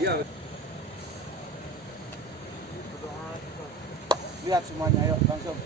Iya. Lihat semuanya, ayo langsung.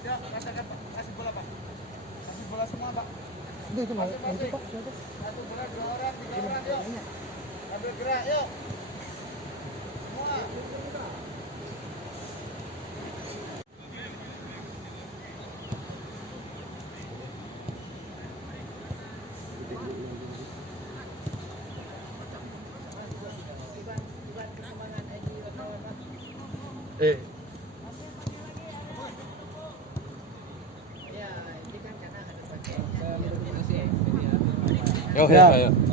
Ya, rasakan Pak. Kasih bola Pak. Kasih bola semua Pak. Itu mau itu Pak. Satu bola, 2 orang, 3 orang, yuk. Ambil gerak, yuk. Semua. Yo, ya.